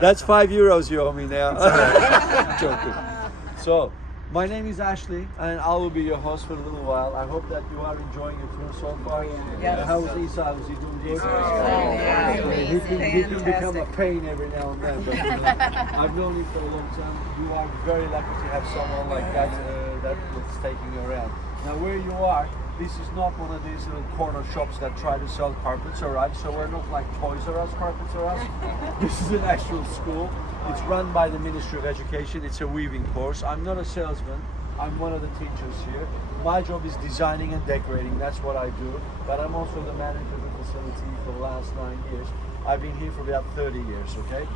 That's €5 you owe me now. Joking. So, my name is Ashley, and I will be your host for a little while. I hope that you are enjoying your tour so far. Yes. How is Isa? Is he doing good? Yeah. He can become a pain every now and then, but I've known him for a long time. You are very lucky to have someone like that that's taking you around. Now, where you are, this is not one of these little corner shops that try to sell carpets, alright? So we're not like Toys R Us, Carpets R Us. This is an actual school. It's run by the Ministry of Education. It's a weaving course. I'm not a salesman. I'm one of the teachers here. My job is designing and decorating. That's what I do. But I'm also the manager of the facility for the last 9 years. I've been here for about 30 years, okay?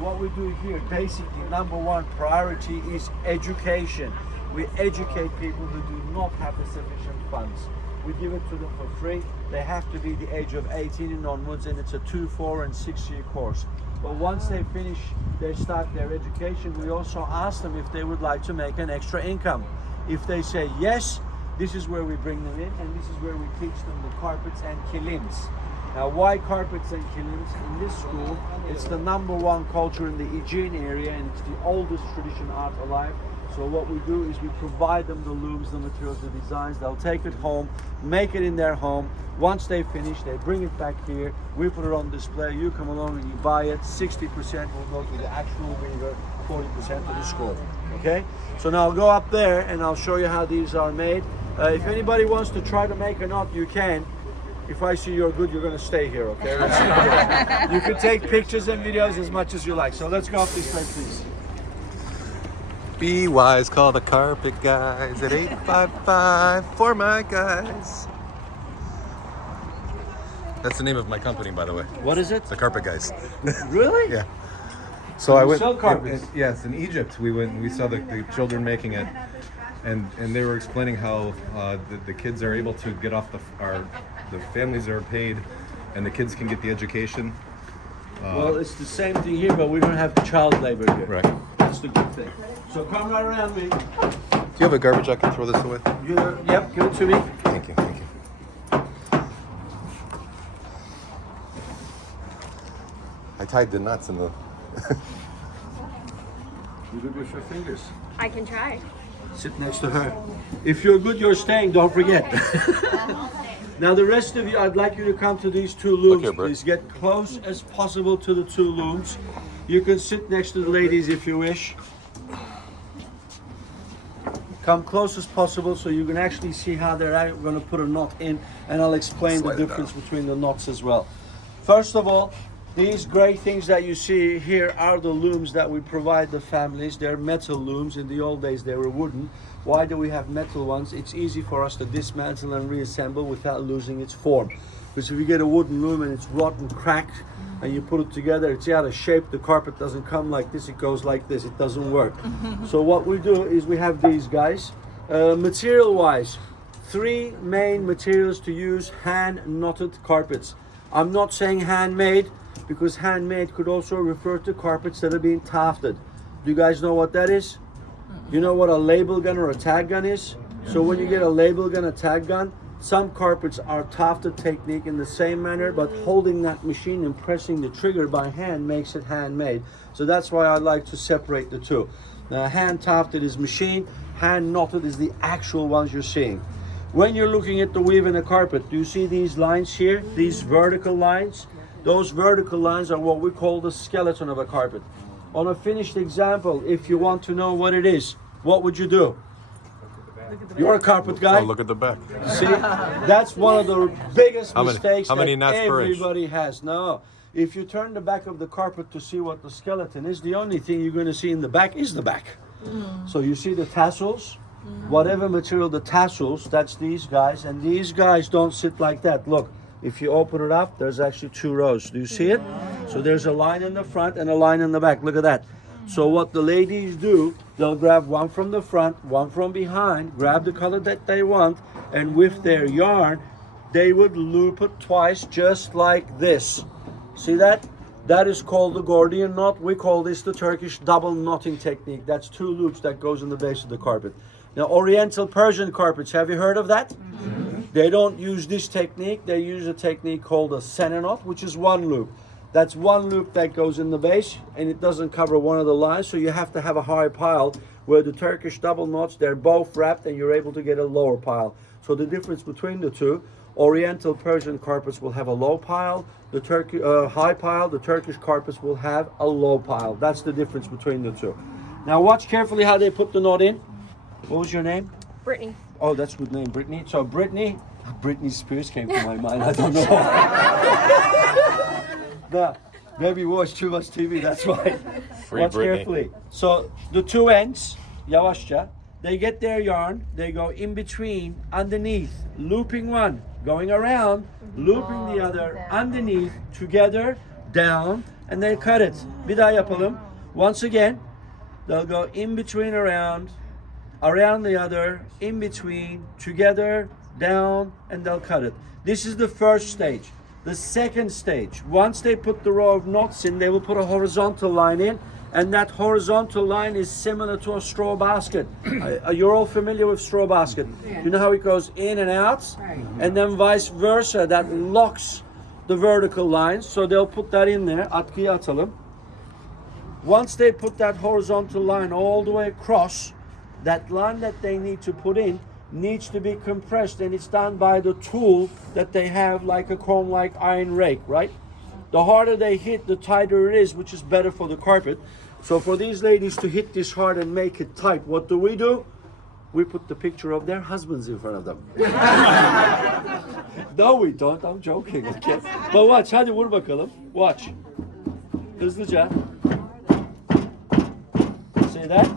What we do here, basically, number one priority is education. We educate people who do not have the sufficient funds. We give it to them for free. They have to be the age of 18 and onwards, and it's a 2, 4, and 6-year course. But once they finish, they start their education, we also ask them if they would like to make an extra income. If they say yes, this is where we bring them in, and this is where we teach them the carpets and kilims. Now, why carpets and kilims? In this school, it's the #1 culture in the Aegean area, and it's the oldest tradition art alive. So what we do is we provide them the looms, the materials, the designs. They'll take it home, make it in their home. Once they finish, they bring it back here. We put it on display. You come along and you buy it. 60% will go to the actual weaver, 40% to the school. Okay? So now I'll go up there and I'll show you how these are made. If anybody wants to try to make a knot, you can. If I see you're good, you're going to stay here, okay? You can take pictures and videos as much as you like. So let's go up this way, please. Be wise, call the carpet guys at 855 for my guys. That's the name of my company, by the way. What is it? The Carpet Guys. Really? Yeah. So I went. sell carpets? Yes, in Egypt we went. We saw the children making it, and they were explaining how the kids are able to get off the families are paid, and the kids can get the education. Well, it's the same thing here, but we don't have child labor here. Right. That's the good thing. So come right around me. Do you have a garbage I can throw this away? Yep, give it to me. Thank you. Thank you. I tied the knots in the. You good with your fingers? I can try. Sit next to her. If you're good, you're staying. Don't forget. Now the rest of you, I'd like you to come to these two looms. Okay, Brett. Please get close as possible to the two looms. You can sit next to the ladies if you wish. Come close as possible so you can actually see how they're going to put a knot in, and I'll explain Slide the it difference down. between the knots as well. First of all, these gray things that you see here are the looms that we provide the families. They're metal looms. In the old days they were wooden. Why do we have metal ones? It's easy for us to dismantle and reassemble without losing its form. Because if you get a wooden loom and it's rotten, cracked, and you put it together, it's out of shape, the carpet doesn't come like this, it goes like this, it doesn't work. So what we do is we have these guys. Material wise, 3 main materials to use: hand knotted carpets. I'm not saying handmade, because handmade could also refer to carpets that are being tufted. Do you guys know what that is? You know what a label gun or a tag gun is? So when you get a label gun, a tag gun, some carpets are tufted technique in the same manner, but holding that machine and pressing the trigger by hand makes it handmade. So that's why I like to separate the two. Now, hand tufted is machine, hand knotted is the actual ones you're seeing. When you're looking at the weave in a carpet, do you see these lines here? These vertical lines? Those vertical lines are what we call the skeleton of a carpet. On a finished example, if you want to know what it is, what would you do? You're a carpet guy. Oh, look at the back. See, that's one of the biggest mistakes how many that knots per inch? everybody has. No, if you turn the back of the carpet to see what the skeleton is, the only thing you're going to see in the back is the back. So you see the tassels, whatever material the tassels, that's these guys, and these guys don't sit like that. Look, if you open it up, there's actually 2 rows. Do you see it? So there's a line in the front and a line in the back. Look at that. So what the ladies do, they'll grab one from the front, one from behind, grab the color that they want, and with their yarn, they would loop it twice, just like this. See that? That is called the Gordian knot. We call this the Turkish double knotting technique. That's 2 loops that goes in the base of the carpet. Now, Oriental Persian carpets, have you heard of that? They don't use this technique. They use a technique called a center knot, which is 1 loop. That's one loop that goes in the base, and it doesn't cover one of the lines, so you have to have a high pile where the Turkish double knots, they're both wrapped, and you're able to get a lower pile. So the difference between the two, Oriental Persian carpets will have a low pile, the high pile, the Turkish carpets will have a low pile. That's the difference between the two. Now watch carefully how they put the knot in. What was your name? Brittany. Oh, that's a good name, Brittany. So Britney Spears came to my mind. I don't know. No, maybe you watch too much TV. That's why. Watch carefully. So the two ends, yavaşça, they get their yarn. They go in between, underneath, looping one, going around, looping the other, underneath, together, down, and they cut it. Bir daha yapalım. Once again, they'll go in between, around the other, in between, together, down, and they'll cut it. This is the first stage. The second stage, once they put the row of knots in, they will put a horizontal line in, and that horizontal line is similar to a straw basket. You're all familiar with straw basket. You know how it goes in and out, and then vice versa, that locks the vertical lines. So they'll put that in there. Atkıyı atalım. Once they put that horizontal line all the way across, that line that they need to put in needs to be compressed, and it's done by the tool that they have, like a comb-like iron rake, right? The harder they hit, the tighter it is, which is better for the carpet. So for these ladies to hit this hard and make it tight, what do? We put the picture of their husbands in front of them. No, we don't. I'm joking. Okay. But watch. Hadi vur bakalım. Watch. Hızlıca. See that?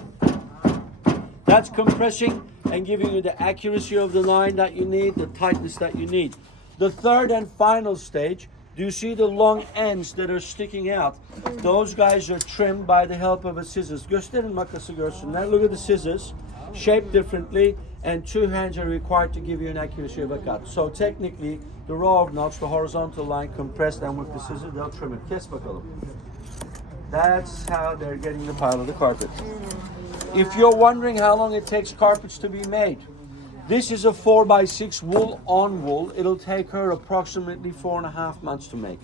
That's compressing and giving you the accuracy of the line that you need, the tightness that you need. The third and final stage, do you see the long ends that are sticking out? Those guys are trimmed by the help of a scissors. Gösterin makası görsünler. Look at the scissors, shaped differently, and two hands are required to give you an accuracy of a cut. So technically, the row of knots, the horizontal line compressed, and with the scissors, they'll trim it. Kes bakalım. That's how they're getting the pile of the carpet. If you're wondering how long it takes carpets to be made, this is a 4x6 wool on wool. It'll take her approximately 4.5 months to make.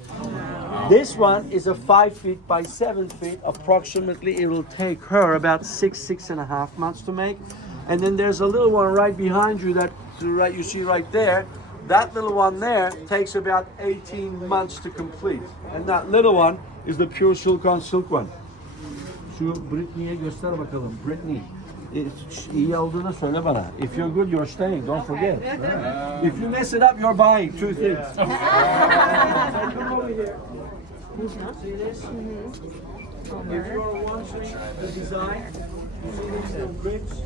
This one is a 5 feet by 7 feet. Approximately, it will take her about 6.5 months to make. And then there's a little one right behind you that you see right there. That little one there takes about 18 months to complete. And that little one is the pure silicone silk one. Şu Britney'e göster bakalım. Britney, iyi olduğunu söyle bana. If you're good, you're staying. Don't forget. If you mess it up, you're buying. Two things. So come over here. See this? If you want to see the design, you see these little grips.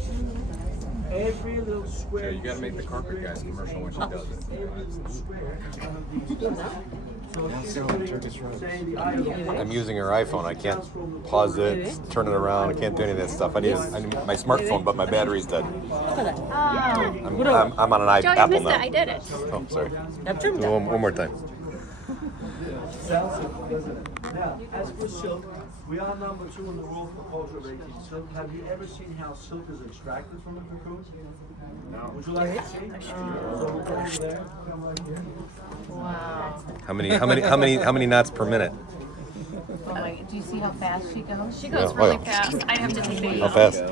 Every little square. Yeah, you gotta make the carpet guys commercial when she does it. Every little square. I'm using her iPhone. I can't pause it, turn it around. I can't do any of that stuff. I need my smartphone, but my battery's dead. I'm on an Joe, you Apple missed now. it. I did it. Oh, sorry. Yaptım Do da. one more time. Now, as for silk, we are number 2 in the world for culture rating silk. Have you ever seen how silk is extracted from a cocoon? No. Would you like to see? So we'll go over there. Come right here. Wow. How many knots per minute? Oh my, do you see how fast she goes? She Yeah, goes oh really yeah. fast. I have to take these. How fast?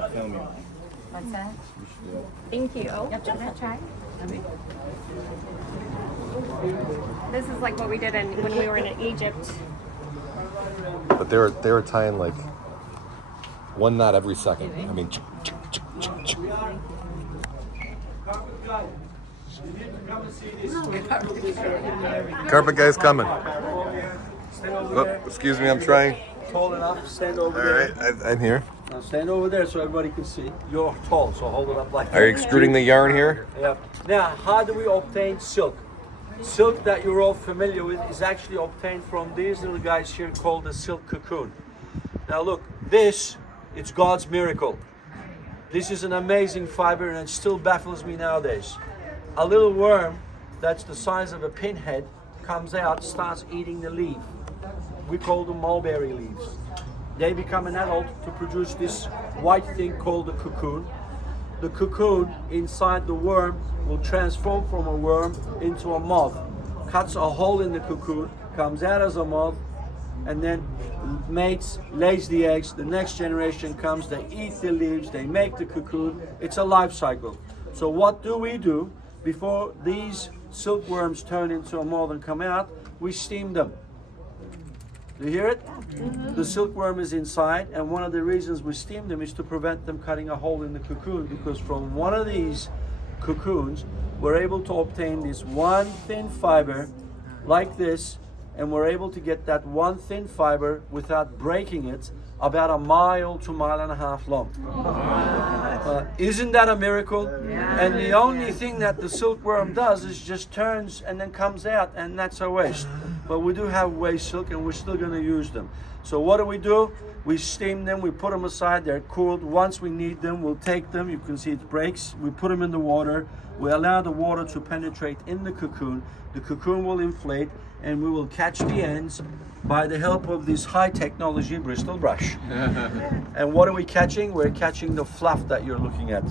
What's that? Thank you. Yapacağım. Try. This is like what we did when we were in Egypt. But they were tying like one knot every second. I mean, carpet guy's coming. Oh, excuse me, I'm trying. Tall enough, stand over All there. right, I'm here. Now stand over there so everybody can see. You're tall, so hold it up like that. Are you extruding the yarn here? Yeah. Now, how do we obtain silk? Silk that you're all familiar with is actually obtained from these little guys here called the silk cocoon. Now look, it's God's miracle. This is an amazing fiber and it still baffles me nowadays. A little worm that's the size of a pinhead comes out, starts eating the leaf. We call them mulberry leaves. They become an adult to produce this white thing called the cocoon. The cocoon inside the worm will transform from a worm into a moth. Cuts a hole in the cocoon, comes out as a moth, and then mates lays the eggs. The next generation comes, they eat the leaves, they make the cocoon. It's a life cycle. So what do we do before these silkworms turn into a mold and come out? We steam them. Do you hear it? The silkworm is inside, and one of the reasons we steam them is to prevent them cutting a hole in the cocoon, because from one of these cocoons we're able to obtain this one thin fiber like this, and we're able to get that one thin fiber without breaking it about 1 mile to 1.5 miles long. Isn't that a miracle? And the only thing that the silkworm does is just turns and then comes out, and that's a waste. But we do have waste silk, and we're still going to use them. So what do? We steam them, we put them aside, they're cooled. Once we need them, we'll take them. You can see it breaks. We put them in the water. We allow the water to penetrate in the cocoon. The cocoon will inflate, and we will catch the ends by the help of this high technology Bristol brush. And what are we catching? We're catching the fluff that you're looking at.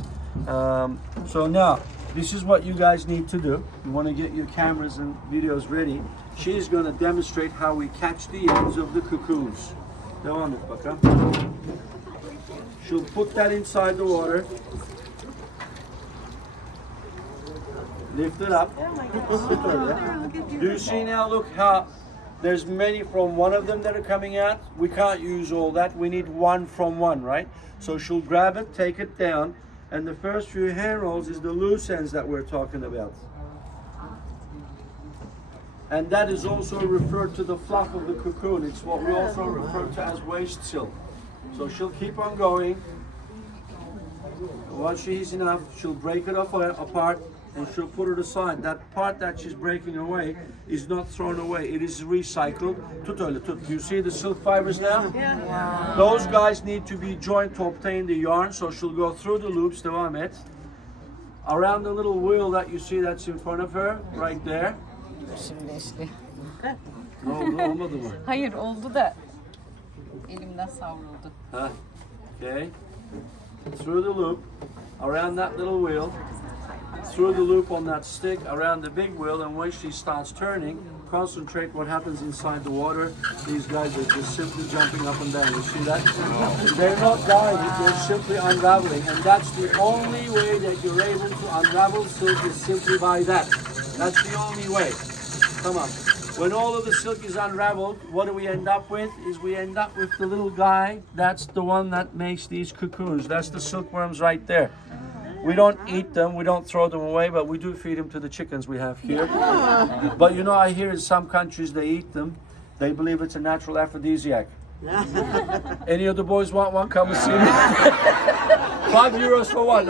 So now, this is what you guys need to do. You want to get your cameras and videos ready. She's going to demonstrate how we catch the ends of the cocoons. Devam et bakalım. She'll put that inside the water. Lift it up. Do you see now, look how there's many from one of them that are coming out. We can't use all that. We need one from one, right? So she'll grab it, take it down, and the first few hand rolls is the loose ends that we're talking about. And that is also referred to the fluff of the cocoon. It's what we also refer to as waste silk. So she'll keep on going. Once she's enough, she'll break it apart, and she'll put it aside. That part that she's breaking away is not thrown away. It is recycled. Tut öyle tut. Do you see the silk fibers now? Yeah. Wow. Those guys need to be joined to obtain the yarn. So she'll go through the loops, devam et. Around the little wheel that you see that's in front of her, right there. Şimdi işte. Olmadı mı? Hayır oldu da elimden savruldu. Huh? Okay. Through the loop, around that little wheel, through the loop on that stick, around the big wheel, and when she starts turning, concentrate what happens inside the water. These guys are just simply jumping up and down. You see that? They're not dying, they're simply unraveling, and that's the only way that you're able to unravel silk is simply by that. That's the only way. Come on. When all of the silk is unraveled, what do we end up with? Is we end up with the little guy. That's the one that makes these cocoons. That's the silkworms right there. We don't eat them, we don't throw them away, but we do feed them to the chickens we have here. But you know, I hear in some countries they eat them. They believe it's a natural aphrodisiac. Any of the boys want one? Come and see me. €5 for one.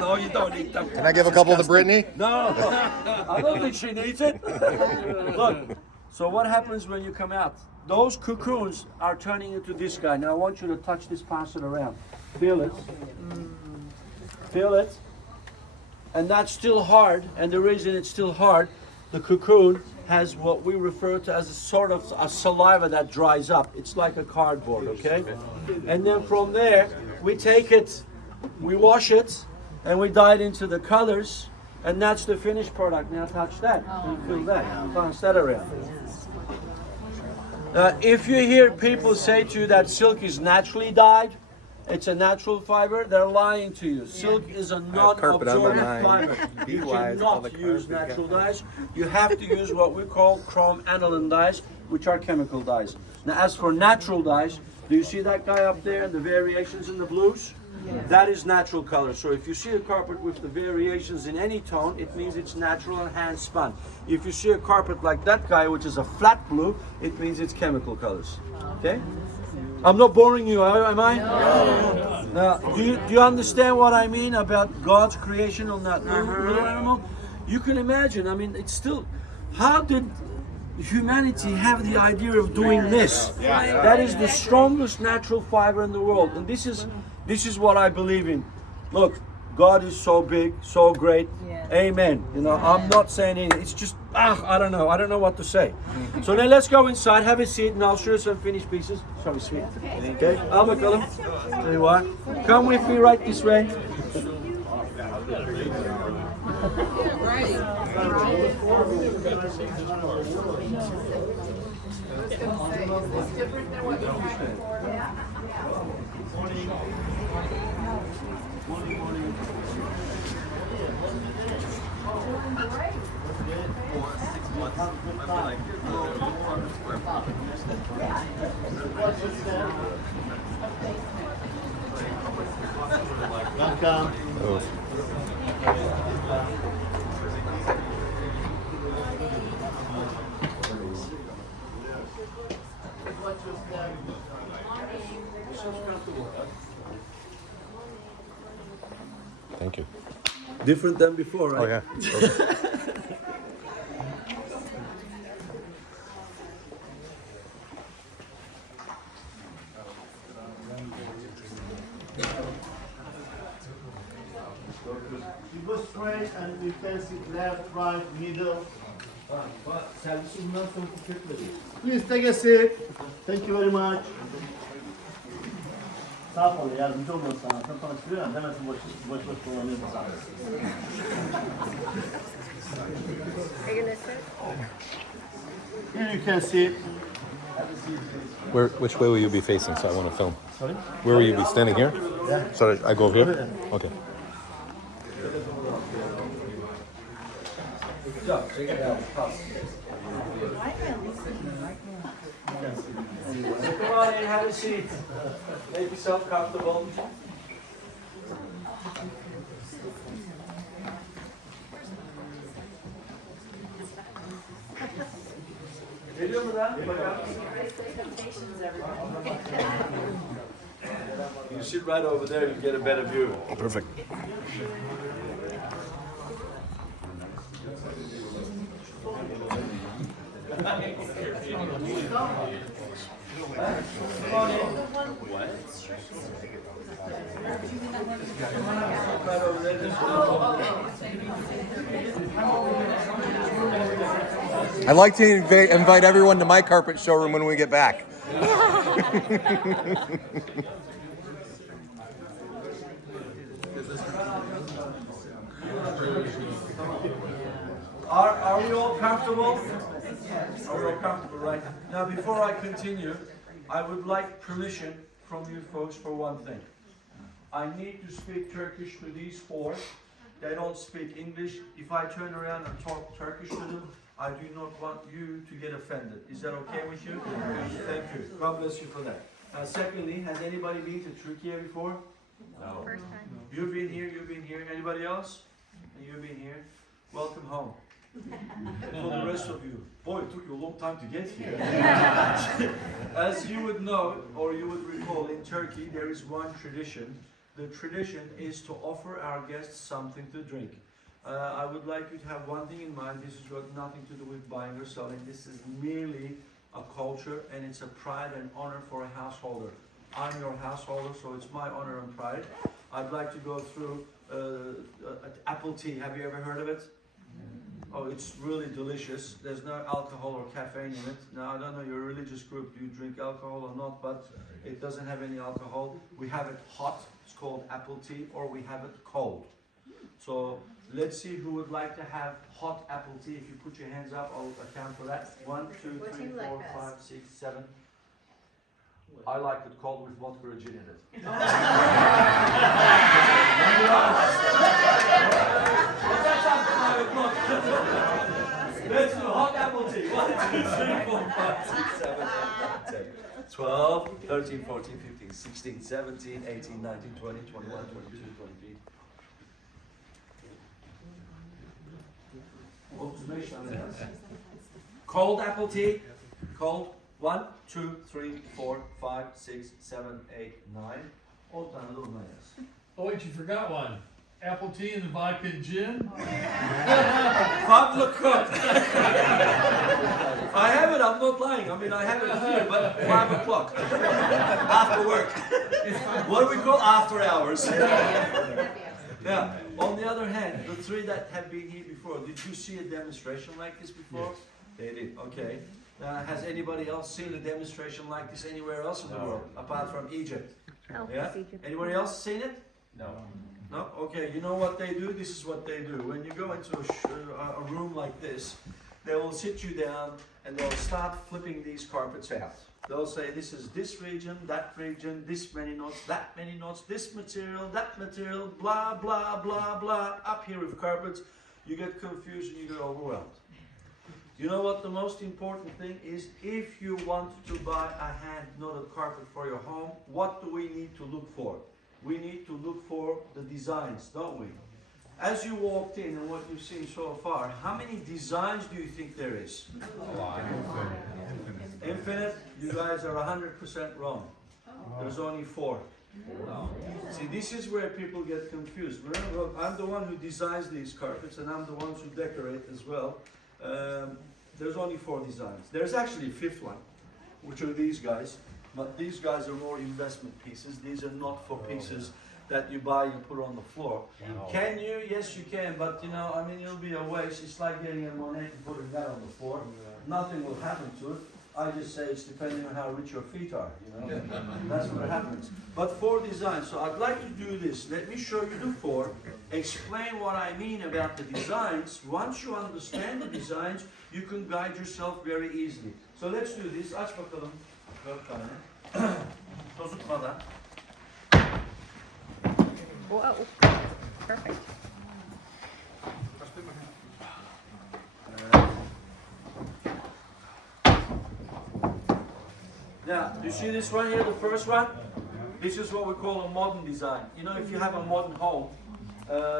No, you don't eat them. Can I give a couple to Brittany? No, I don't think she needs it. Look, so what happens when you come out? Those cocoons are turning into this guy. Now I want you to touch this, pass it around. Feel it. Feel it. And that's still hard, and the reason it's still hard, the cocoon has what we refer to as a sort of a saliva that dries up. It's like a cardboard, okay? And then from there, we take it, we wash it, and we dye it into the colors, and that's the finished product. Now touch that, and feel that, pass that around. If you hear people say to you that silk is naturally dyed, it's a natural fiber, they're lying to you. Silk is a non-absorbent fiber. You cannot use natural dyes. You have to use what we call chrome aniline dyes, which are chemical dyes. Now as for natural dyes, do you see that guy up there and the variations in the blues? That is natural color. So if you see a carpet with the variations in any tone, it means it's natural and hand spun. If you see a carpet like that guy, which is a flat blue, it means it's chemical colors. Okay? I'm not boring you, am I? No. Now, do you understand what I mean about God's creation on that little animal? You can imagine, I mean, it's still, how did humanity have the idea of doing this? That is the strongest natural fiber in the world, and this is what I believe in. Look, God is so big, so great. Amen. You know, I'm not saying anything. It's just, I don't know what to say. So then let's go inside, have a seat, and I'll show you some finished pieces. Sorry, sweet. Okay, Al bakalım. There you are. Come with me right this way. was going to say, is this different than what you had before? Welcome. Oh. Thank you. Different than before, right? Oh yeah. Perfect. You go straight and you can sit left, right, middle. Servisi bundan sonra tüketmedi. Please take a seat. Thank you very much. Sağ ol, yardımcı olmam sana. Sen tanıştırıyor ya, demesin boş kullanıyorum sana. Are you gonna sit? Here you can sit. Which way will you be facing? So I want to film. Sorry? Where will you be standing here? Yeah. So I go over here. Okay. Güzel, check it out. Come on in, have a seat. Make yourself comfortable. Geliyor mu lan? Bakalım. You sit right over there, you get a better view. Perfect. Right over there. I'd like to invite everyone to my carpet showroom when we get back. Are we all comfortable? Are we all comfortable, right? Now, before I continue, I would like permission from you folks for one thing. I need to speak Turkish to these four. They don't speak English. If I turn around and talk Turkish to them, I do not want you to get offended. Is that okay with you? Thank you. God bless you for that. Secondly, has anybody been to Turkey before? No. First time. You've been here, you've been here. Anybody else? You've been here. Welcome home. For the rest of you. Boy, it took you a long time to get here. As you would know, or you would recall, in Turkey there is one tradition. The tradition is to offer our guests something to drink. I would like you to have one thing in mind. This has got nothing to do with buying or selling. This is merely a culture, and it's a pride and honor for a householder. I'm your householder, so it's my honor and pride. I'd like to go through apple tea. Have you ever heard of it? Oh, it's really delicious. There's no alcohol or caffeine in it. Now, I don't know your religious group, do you drink alcohol or not, but it doesn't have any alcohol. We have it hot, it's called apple tea, or we have it cold. So let's see who would like to have hot apple tea. If you put your hands up, I'll account for that. 1, 2, 3, 4, 5, 6, 7. I like it cold with vodka or gin in it. Let's do hot apple tea. 1, 2, 3, 4, 5, 6, 7, 8, 9, 10, 12, 13, 14, 15, 16, 17, 18, 19, 20, 21, 22, 23. Cold apple tea. Cold. 1, 2, 3, 4, 5, 6, 7, 8, 9. Old tane de ondan yaz. Oh wait, you forgot one. Apple tea and the vodka and gin? Fabla cook. I have it, I'm not lying. I mean, I have it here, but 5 o'clock. After work. What do we call after hours? Yeah. On the other hand, the 3 that have been here before, did you see a demonstration like this before? Yes. They did, okay. Has anybody else seen a demonstration like this anywhere else in the world, apart from Egypt? Oh, Yeah? Egypt. Anybody else seen it? No. No? Okay, you know what they do? This is what they do. When you go into a room like this, they will sit you down and they'll start flipping these carpets out. They'll say this is this region, this many knots, that many knots, this material, that material, blah, blah, blah, blah. Up here with carpets, you get confused and you get overwhelmed. You know what the most important thing is? If you want to buy a hand-knotted carpet for your home, what do we need to look for? We need to look for the designs, don't we? As you walked in and what you've seen so far, how many designs do you think there is? Infinite? You guys are 100% wrong. There's only 4. See, this is where people get confused. Remember, I'm the one who designs these carpets and I'm the one who decorate as well. There's only 4 designs. There's actually a 5th one, which are these guys. But these guys are more investment pieces. These are not for pieces that you buy and put on the floor. Can you? Yes, you can. But you know, I mean, it'll be a waste. It's like getting a Monet and putting that on the floor. Nothing will happen to it. I just say it's depending on how rich your feet are. You know, that's what happens. But 4 designs. So I'd like to do this. Let me show you the 4. Explain what I mean about the designs. Once you understand the designs, you can guide yourself very easily. So let's do this. Aç bakalım. 4 tane. Tozutmadan. Whoa. Perfect. Now, do you see this one here, the first one? This is what we call a modern design. You know, if you have a modern home,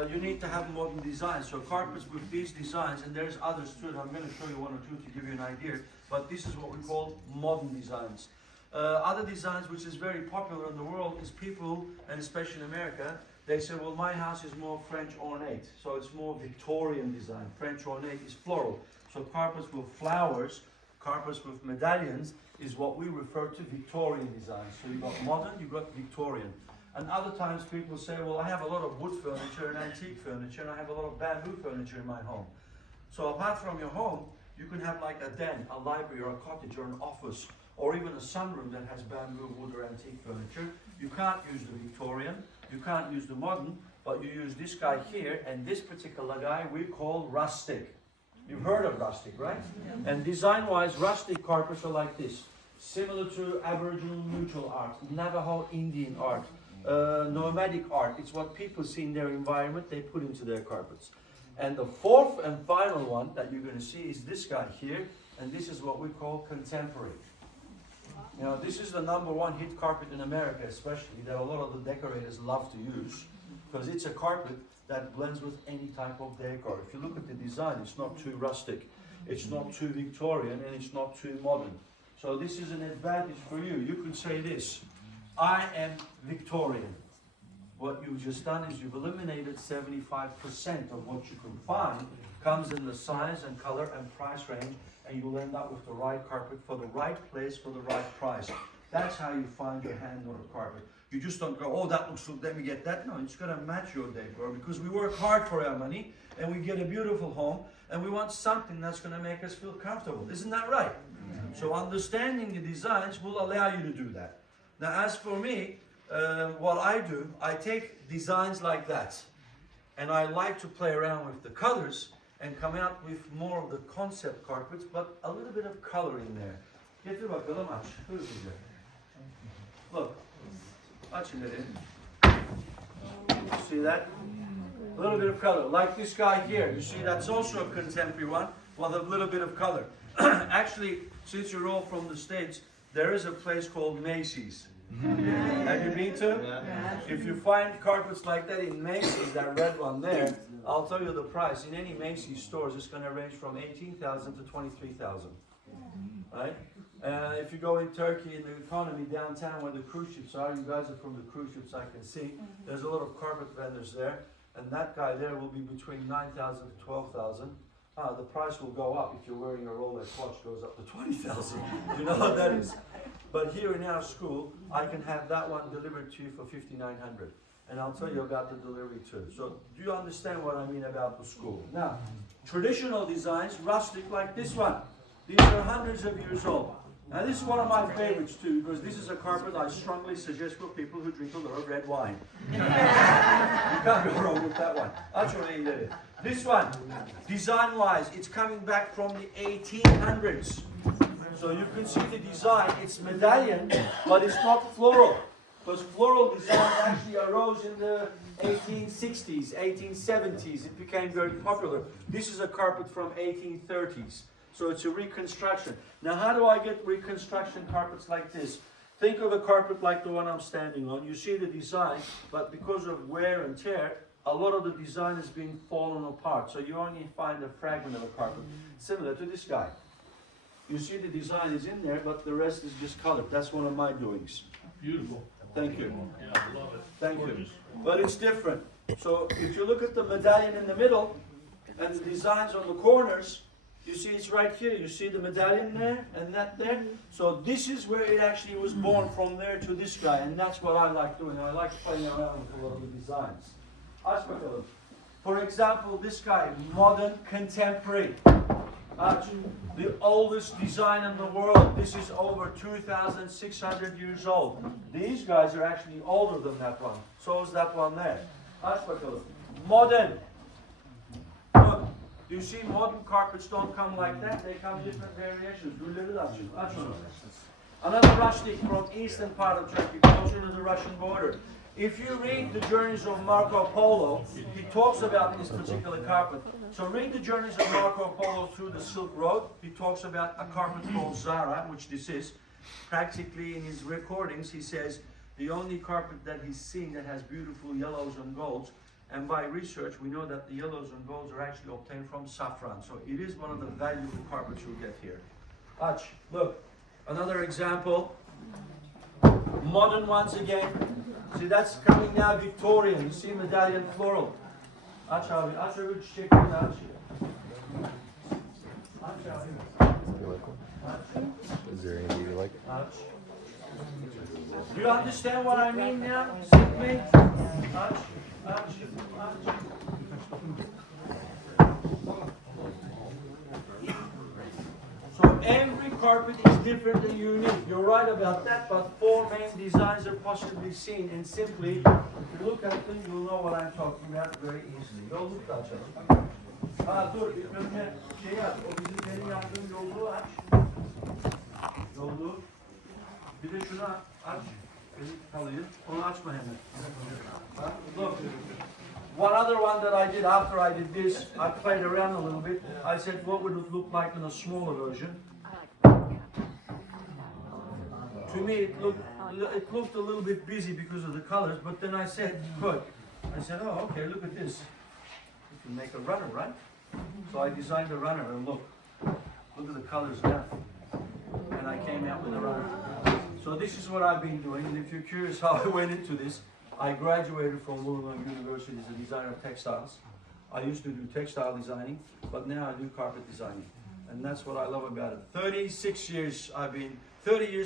you need to have modern design. So carpets with these designs, and there's others too. I'm going to show you 1 or 2 to give you an idea. But this is what we call modern designs. Other designs which is very popular in the world is people, and especially in America, they say, well, my house is more French ornate. So it's more Victorian design. French ornate is floral. So carpets with flowers, carpets with medallions is what we refer to Victorian design. So you've got modern, you've got Victorian. And other times people say, well, I have a lot of wood furniture and antique furniture, and I have a lot of bamboo furniture in my home. So apart from your home, you can have like a den, a library, or a cottage, or an office, or even a sunroom that has bamboo, wood, or antique furniture. You can't use the Victorian, you can't use the modern, but you use this guy here, and this particular guy we call rustic. You've heard of rustic, right? Yeah. And design-wise, rustic carpets are like this. Similar to Aboriginal neutral art, Navajo Indian art, nomadic art. It's what people see in their environment, they put into their carpets. And the 4th and final one that you're going to see is this guy here, and this is what we call contemporary. Now, this is the #1 hit carpet in America, especially, that a lot of the decorators love to use, because it's a carpet that blends with any type of decor. If you look at the design, it's not too rustic, it's not too Victorian, and it's not too modern. So this is an advantage for you. You can say this: I am Victorian. What you've just done is you've eliminated 75% of what you can find comes in the size and color and price range, and you'll end up with the right carpet for the right place for the right price. That's how you find your hand-knotted carpet. You just don't go, oh, that looks good, let me get that. No, it's got to match your decor, because we work hard for our money and we get a beautiful home and we want something that's going to make us feel comfortable. Isn't that right? So understanding the designs will allow you to do that. Now, as for me, what I do, I take designs like that and I like to play around with the colors and come out with more of the concept carpets, but a little bit of color in there. Getir bakalım, aç. Hızlıca. Look. Aç ileri. See that? A little bit of color. Like this guy here. You see, that's also a contemporary one with a little bit of color. Actually, since you're all from the States, there is a place called Macy's. Have you been to? Yeah. If you find carpets like that in Macy's, that red one there, I'll tell you the price. In any Macy's stores, it's going to range from 18,000 to 23,000. Right? If you go in Turkey, in the economy downtown where the cruise ships are, you guys are from the cruise ships, I can see. There's a lot of carpet vendors there, and that guy there will be between 9,000 to 12,000. The price will go up if you're wearing a Rolex watch, goes up to 20,000. You know what that is? But here in our school, I can have that one delivered to you for 5,900. And I'll tell you about the delivery too. So do you understand what I mean about the school? Now, traditional designs, rustic like this one. These are hundreds of years old. Now this is one of my favorites too, because this is a carpet I strongly suggest for people who drink a lot of red wine. You can't go wrong with that one. Actually, this one, design-wise, it's coming back from the 1800s. So you can see the design, it's medallion, but it's not floral. Because floral design actually arose in the 1860s, 1870s. It became very popular. This is a carpet from 1830s. So it's a reconstruction. Now how do I get reconstruction carpets like this? Think of a carpet like the one I'm standing on. You see the design, but because of wear and tear, a lot of the design is being fallen apart. So you only find a fragment of a carpet, similar to this guy. You see the design is in there, but the rest is just colored. That's one of my doings. Beautiful. Thank you. Yeah, I love it. Thank you. Gorgeous. But it's different. So if you look at the medallion in the middle and the designs on the corners, you see it's right here. You see the medallion there and that there. So this is where it actually was born, from there to this guy. And that's what I like doing. I like playing around with a lot of the designs. Aç bakalım. For example, this guy, modern contemporary. The oldest design in the world. This is over 2,600 years old. These guys are actually older than that one. So is that one there. Aç bakalım. Modern. Look, do you see modern carpets don't come like that? They come different variations. Gülleri de açın. Aç onu. Another rustic from eastern part of Turkey, closer to the Russian border. If you read the journeys of Marco Polo, he talks about this particular carpet. So read the journeys of Marco Polo through the Silk Road. He talks about a carpet called Zara, which this is. Practically in his recordings, he says the only carpet that he's seen that has beautiful yellows and golds. And by research, we know that the yellows and golds are actually obtained from saffron. So it is one of the valuable carpets you'll get here. Aç, look, another example. Modern once again. See, that's coming now Victorian. You see medallion floral. Aç abi, aç öbür çiçeklerini aç. Aç abi. Aç. Is there anything you like? Aç. Do you understand what I mean now? Simply, aç, aç, aç. So every carpet is different and unique. You're right about that, but four main designs are possibly seen. And simply, if you look at them, you'll know what I'm talking about very easily. Yolluk da açalım. Ha dur, bir önüne şey yap. O bizim benim yaptığım yolluğu aç. Yolluğu. Bir de şunu aç. Benim kalıyı. Onu açma hemen. Ha, look. One other one that I did after I did this, I played around a little bit. I said, what would it look like in a smaller version? To me, it looked a little bit busy because of the colors, but then I said, good. I said, oh, okay, look at this. You can make a runner, right? So I designed a runner, and look at the colors now. And I came out with a runner. So this is what I've been doing, and if you're curious how I went into this, I graduated from Wollongong University as a designer of textiles. I used to do textile designing, but now I do carpet designing. And that's what I love about it. 30 years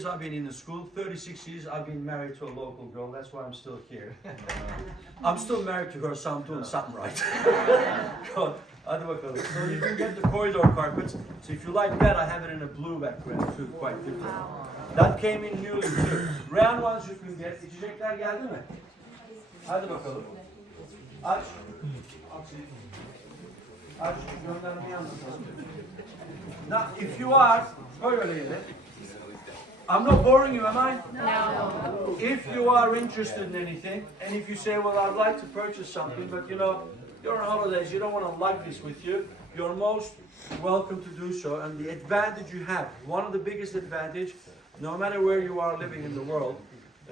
I've been in the school, 36 years I've been married to a local girl, that's why I'm still here. I'm still married to her, so I'm doing something right. God, hadi bakalım. So you can get the corridor carpets. So if you like that, I have it in a blue background too, quite different. That came in newly too. Round ones you can get. İçecekler geldi mi? Hadi bakalım. Aç. Aç. Göndermeyi anlatalım. Now, if you are, I'm not boring you, am I? No. If you are interested in anything, and if you say, well, I'd like to purchase something, but you know, you're on holidays, you don't want to lug this with you, you're most welcome to do so. And the advantage you have, one of the biggest advantage, no matter where you are living in the world,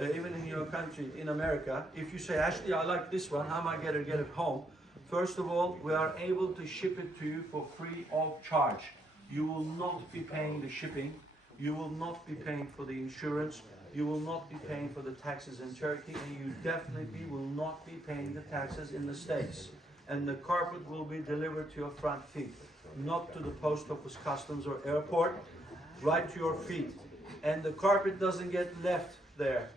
even in your country, in America, if you say, Ashley, I like this one, how am I going to get it home? First of all, we are able to ship it to you for free of charge. You will not be paying the shipping. You will not be paying for the insurance. You will not be paying for the taxes in Turkey, and you definitely will not be paying the taxes in the States. And the carpet will be delivered to your front feet, not to the post office, customs, or airport, right to your feet. And the carpet doesn't get left there.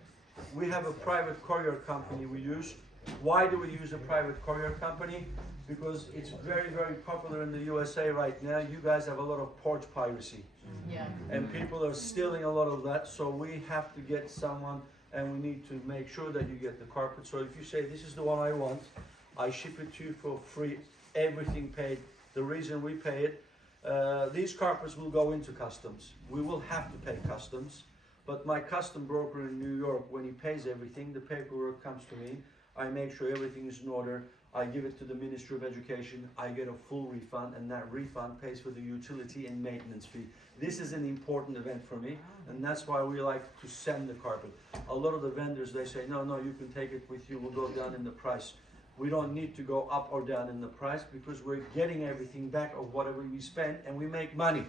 We have a private courier company we use. Why do we use a private courier company? Because it's very, very popular in the USA right now. You guys have a lot of porch piracy. Yeah. And people are stealing a lot of that, so we have to get someone, and we need to make sure that you get the carpet. So if you say, this is the one I want, I ship it to you for free, everything paid. The reason we pay it, these carpets will go into customs. We will have to pay customs, but my custom broker in New York, when he pays everything, the paperwork comes to me. I make sure everything is in order. I give it to the Ministry of Education. I get a full refund, and that refund pays for the utility and maintenance fee. This is an important event for me, and that's why we like to send the carpet. A lot of the vendors, they say, no, you can take it with you. We'll go down in the price. We don't need to go up or down in the price because we're getting everything back of whatever we spend, and we make money.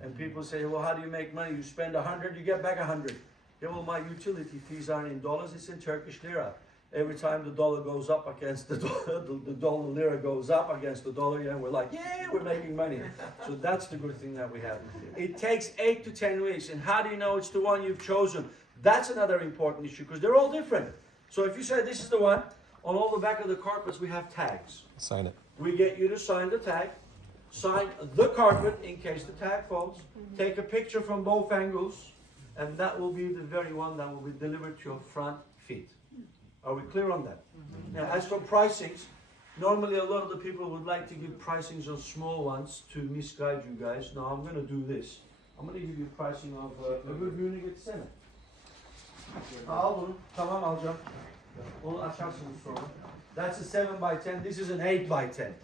And people say, well, how do you make money? You spend 100, you get back 100. Yeah, well, my utility fees aren't in dollars, it's in Turkish lira. Every time the dollar goes up against the dollar, the dollar lira goes up against the dollar, and we're like, yeah, we're making money. So that's the good thing that we have. It takes 8 to 10 weeks. And how do you know it's the one you've chosen? That's another important issue because they're all different. So if you say this is the one, on all the back of the carpets we have tags. Sign it. We get you to sign the tag, sign the carpet in case the tag falls, take a picture from both angles, and that will be the very one that will be delivered to your front feet. Are we clear on that? Now, as for pricings, normally a lot of the people would like to give pricings on small ones to misguide you guys. No, I'm going to do this. I'm going to give you pricing of öbür büyüğünü getirsene. Al bunu. Tamam alacağım. Onu açarsınız sonra. That's a 7 by 10. This is an 8 by 10.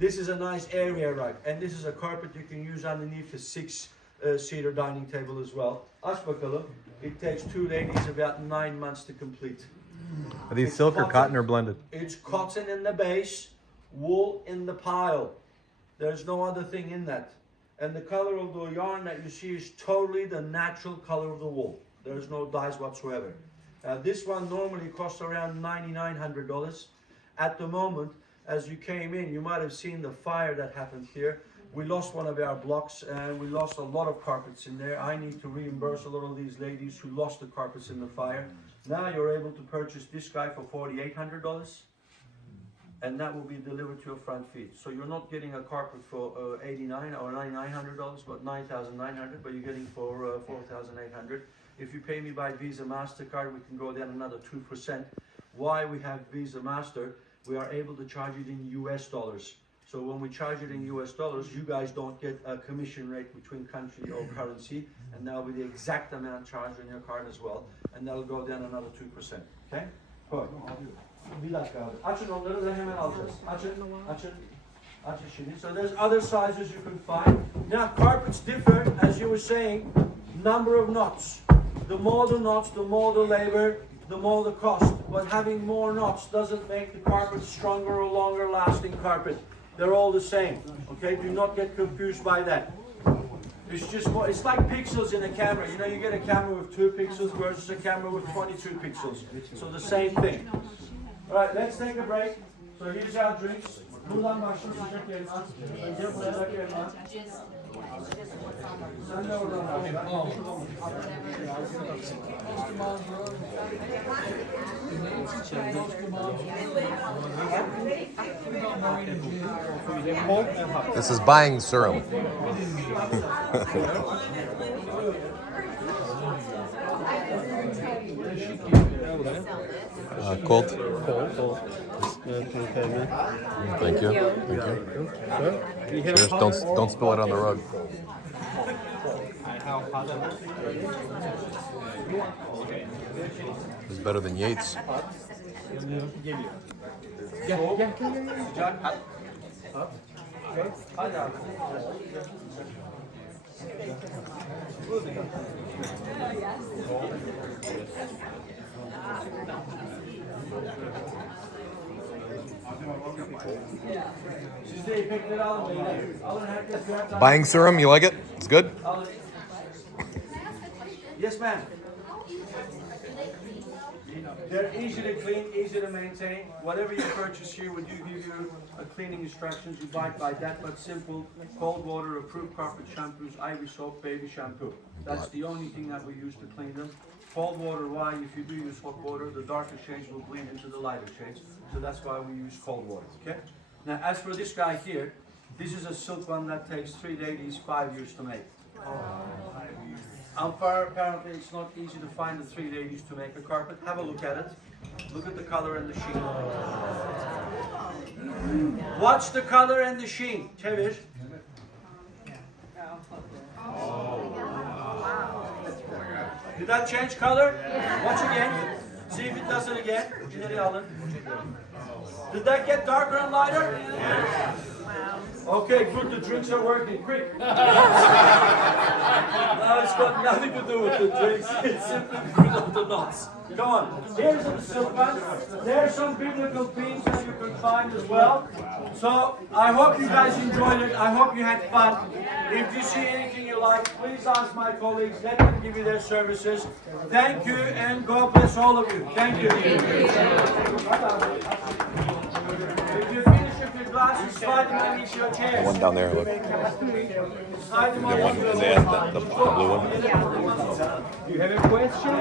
This is a nice area, right? And this is a carpet you can use underneath a 6-seater dining table as well. Aç bakalım. It takes 2 ladies about 9 months to complete. Are these It's silk or cotton or blended? It's cotton in the base, wool in the pile. There's no other thing in that. And the color of the yarn that you see is totally the natural color of the wool. There's no dyes whatsoever. This one normally costs around $9,900. At the moment, as you came in, you might have seen the fire that happened here. We lost one of our blocks and we lost a lot of carpets in there. I need to reimburse a lot of these ladies who lost the carpets in the fire. Now you're able to purchase this guy for $4,800, and that will be delivered to your front feet. So you're not getting a carpet for $89 or $9,900, but $9,900, but you're getting for $4,800. If you pay me by Visa MasterCard, we can go down another 2%. Why we have Visa Master? We are able to charge it in US dollars. So when we charge it in US dollars, you guys don't get a commission rate between country or currency, and that'll be the exact amount charged on your card as well, and that'll go down another 2%. Okay? Koy. Bir dakika abi. Açın onları da hemen alacağız. Açın şimdi. So there's other sizes you can find. Now carpets differ, as you were saying, number of knots. The more the knots, the more the labor, the more the cost. But having more knots doesn't make the carpet stronger or longer lasting carpet. They're all the same. Okay, do not get confused by that. It's just more, it's like pixels in a camera. You know, you get a camera with 2 pixels versus a camera with 22 pixels. So the same thing. All right, let's take a break. So here's our drinks. Buradan başlıyor sıcak elma. Sıcak elma. Sen de oradan başla. This is buying serum. Cold. Thank you. Thank you. Cheers. Don't spill it on the rug. It's better than Yates. Hadi abi. Siz de ipekleri alın beyler. Alın herkes birer tane. Buying serum, you like it? It's good? Alın. Yes, ma'am. They're easy to clean, easy to maintain. Whatever you purchase here, we do give you a cleaning instructions. You buy it by that, but simple. Cold water, approved carpet shampoos, Ivy soap, baby shampoo. That's the only thing that we use to clean them. Cold water, why? If you do use hot water, the darker shades will bleed into the lighter shades. So that's why we use cold water, okay? Now, as for this guy here, this is a silk one that takes 3 ladies 5 years to make. Apparently it's not easy to find the 3 ladies to make a carpet. Have a look at it. Look at the color and the sheen. Watch the color and the sheen. Çevir. Did that change color? Watch again. See if it does it again. İleri alın. Did that get darker and lighter? Okay, good. The drinks are working. Quick. No, it's got nothing to do with the drinks. It's simply because of the knots. Come on. Here's some silk ones. There's some biblical themes that you can find as well. So I hope you guys enjoyed it. I hope you had fun. If you see anything you like, please ask my colleagues. Let them give you their services. Thank you and God bless all of you. Thank you. If you finish with your glasses, slide them underneath your chairs. One down there, look. Slide them The one, underneath your the blue one. Do you have a question?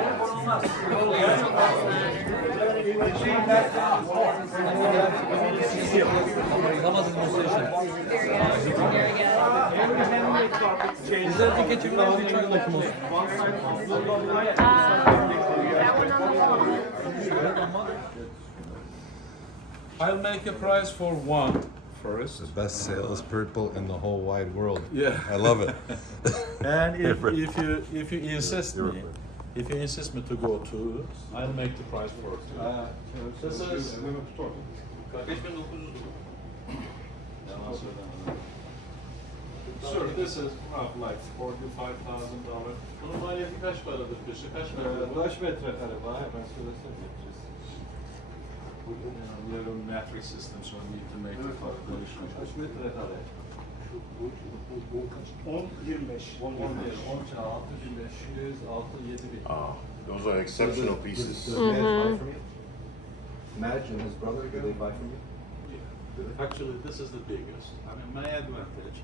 That one on the wall. I'll make a price for one first. The best sales purple in the whole wide world. Yeah. I love it. And if you insist me to go two, I'll make the price for two. This is Sure, this is rough like $45,000. Bunun maliyeti kaç paradır? Kaç paradır? Kaç metrekare var? Ben söylesem. We have a metric system, so we need to make the calculation. Kaç metrekare? 10-25. 6.500, 6.700. Those are exceptional pieces. Madge and his brother, do they buy from you? Actually, this is the biggest. I mean, my advantage,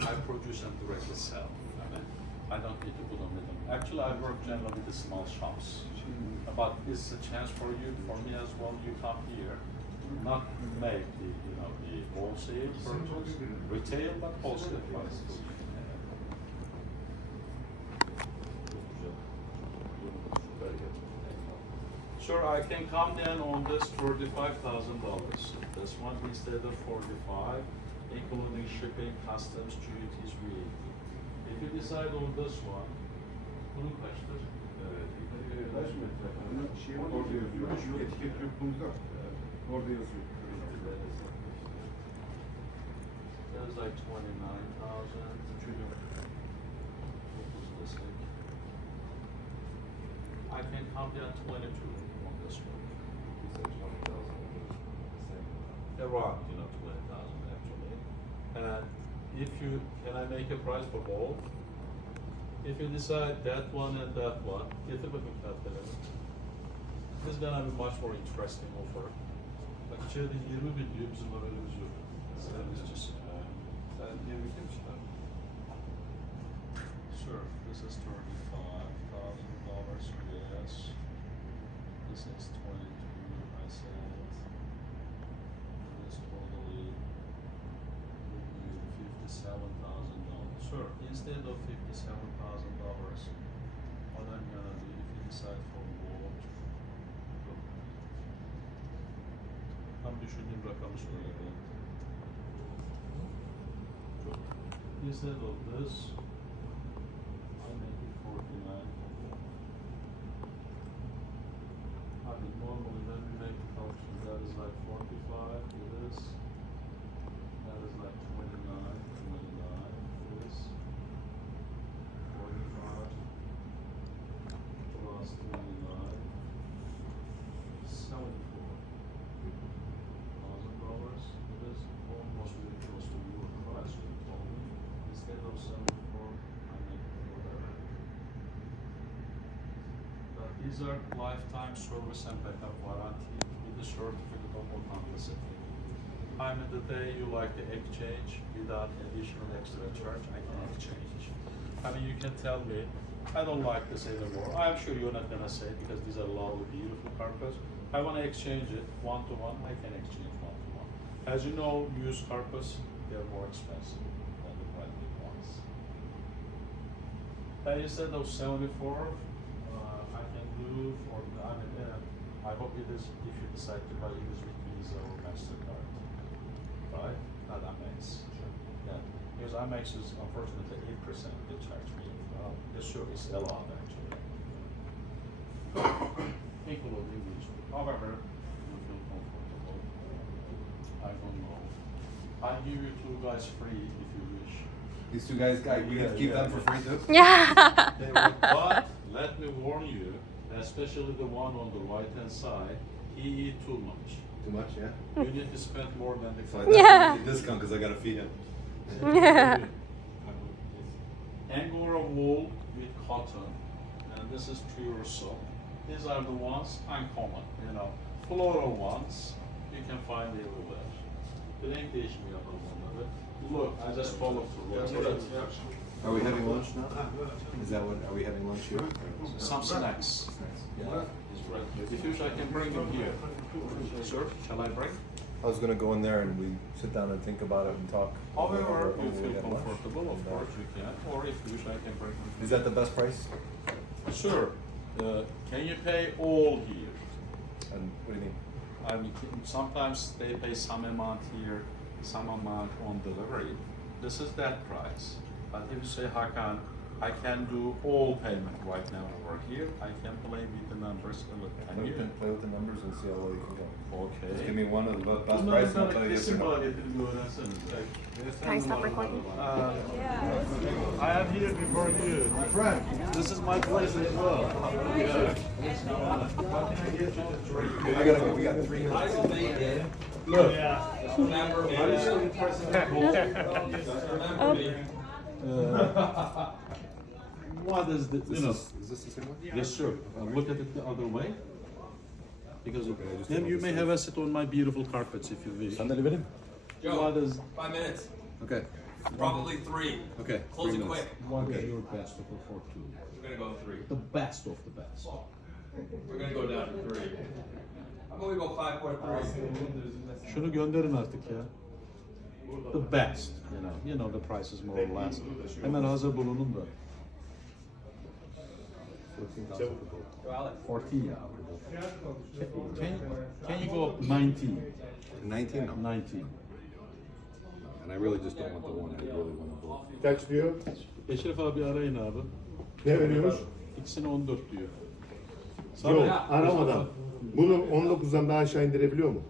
I produce and directly sell. I mean, I don't need to put on middle. Actually, I work generally with the small shops. But it's a chance for you, for me as well. You come here, not make the, the wholesale purchase, retail, but wholesale prices. Sure, I can come down on this $45,000. This one instead of 45, including shipping, customs, duties, VAT. If you decide on this one, bunu kaçtır? Kaç metrekare? Orada yazıyor. Etiket yok bunda. Orada yazıyor. There's like 29,000. I can come down 22 on this one. Around, 20,000 actually. And if you, can I make a price for both? If you decide that one and that one, getir bakayım kağıtlarını. This is gonna be much more interesting offer. Bak içeride 20 bin diyor, bizim haberimiz yok. Sen 20 bin çıkar. Sure, this is $35,000, yes. This is 22, I said. This totally would be $57,000. Sure, instead of $57,000, what I'm gonna do if you decide for both. Tam düşündüğüm rakamı söyleyeyim. Instead of this, I make it 49. I mean, normally when we make the function, that is like 45 for this. That is like 29, for this. 45 plus 29. $74,000. It is almost really close to your price you told me. Instead of 74, I make it whatever. But these are lifetime service and backup warranty with the certificate of authenticity. Time of the day you like to exchange without additional extra charge, I can exchange. I mean, you can tell me, I don't like this anymore. I'm sure you're not gonna say because these are lovely, beautiful carpets. I wanna exchange it one-to-one, I can exchange one-to-one. As you know, used carpets, they're more expensive than the brand new ones. You said those 74, I can do for, I mean, I hope it is, if you decide to buy it is with Visa or MasterCard, right? Not Amex. Yeah, because Amex is unfortunately 8% they charge me. This sure is a lot actually. Equal of English. However, you feel comfortable. I don't know. I'll give you two guys free if you wish. These two guys, we get to keep them for free too? Yeah. But let me warn you, especially the one on the right hand side, he eat too much. Too much, yeah? You need to spend more than the So I price. definitely need a discount because I gotta feed him. Yeah. Angora wool with cotton, and this is pure silk. These are the ones uncommon, you know, floral ones you can find everywhere. Renk değişimi yapalım onları. Look, I just followed through. Are we having lunch now? Is that what, are we having lunch here? Some snacks. Yeah, it's right here. If you wish, I can bring them here. Sir, shall I bring? I was gonna go in there and we sit down and think about it and talk. However, over you when we feel get lunch. comfortable, of course you can. Or if you wish, I can bring them. Is that the best price? Sir, can you pay all here? And what do you mean? I mean, sometimes they pay some amount here, some amount on delivery. This is that price. But if you say, Hakan, I can do all payment right now over here, I can play with the numbers a little. Can you? Play with the numbers and see how low you can go. Just give Okay. me one of the best price and I'll tell you yes or no. Can I stop recording? I am here before you. My friend, this is my place as well. I gotta go, we got 3 minutes. Look. What is the, you know? Is this the same one? Yes, sir. Look at it the other way. Because then you may have a sit on my beautiful carpets if you wish. Sandalye vereyim. What is, 5 minutes. Okay. Probably 3. Okay. Close 3 it minutes. quick. what is your best offer for two? We're gonna go 3. The best of the best. We're gonna go down to 3. I'm gonna go 5.3. Şunu gönderin artık ya. The best, you know the price is more or less. Hemen hazır bulunun da. 40 ya. Can you go up 19? 19? No. 19. And I really just don't want the one, I really want them both. Kaç diyor? Eşref abi arayın abi. Ne veriyormuş? İkisine 14 diyor. Yok, Sana- aramadan. Bunu 19'dan daha aşağı indirebiliyor mu?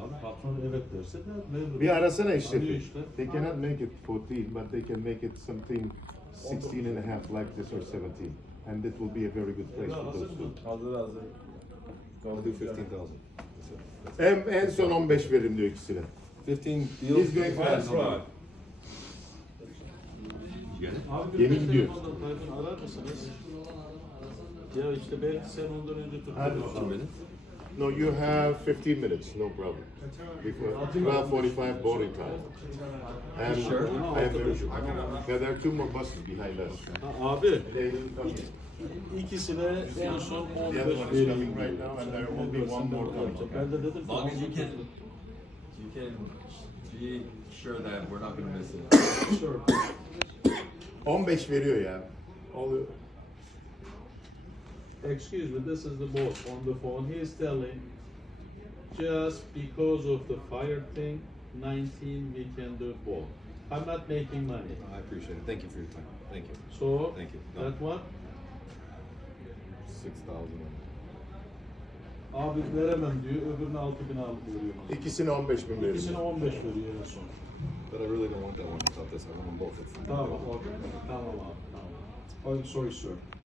Abi patron evet derse de Bir arasana Arıyor Eşref'i. işte. They cannot make it 14, but they can make it something 16 and a half like this or 17. And that will be a very good place for those two. Hazır hazır. I'll do 15,000. En son 15 verin diyor ikisine. 15 He's deals. going fast. Abi Gemi bir gidiyor. telefondan Tayfun arar mısınız? Ya işte belki sen ondan önce Hadi tutturursun. bakalım. No, you have 15 minutes, no problem. Before 12:45 boarding time. And I am very sure. Yeah, there are 2 more buses behind us. Abi They will come. ikisine en son The 15 other one is vereyim. coming right now, and there will be one more coming. Ben de dedim ki Long as you 19 can be sure that we're not gonna miss it. Sure. 15 veriyor ya. Oluyor. Excuse me, this is the boss on the phone. He is telling just because of the fire thing, 19 we can do both. I'm not making money. I appreciate it. Thank you for your time. Thank you. So Thank you. No. that one, 6,000. abi veremem diyor, öbürüne 6.000 alıp veriyor. İkisine 15.000 veriyor. İkisine 15 veriyor en son. But I really don't want that one without this. I want them both at 15. Tamam, okay. Tamam abi, tamam. Oh, sorry sir.